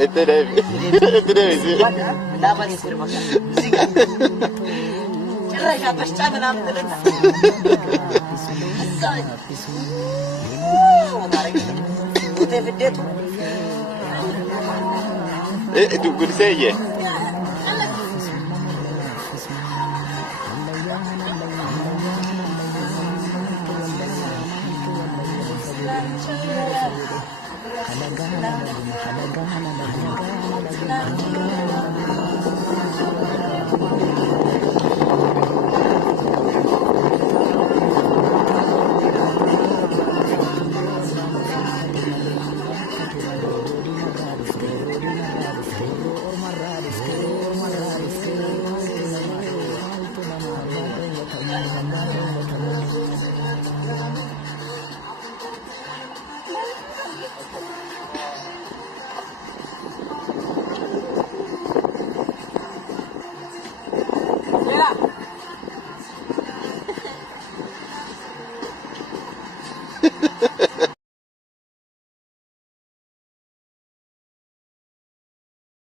Ito na. Ito na. Laban ni Sir Baka. Sige. Cerai ka pas cha naam din na. Sai. Tarik. Ute vidde to. Itu gun saya.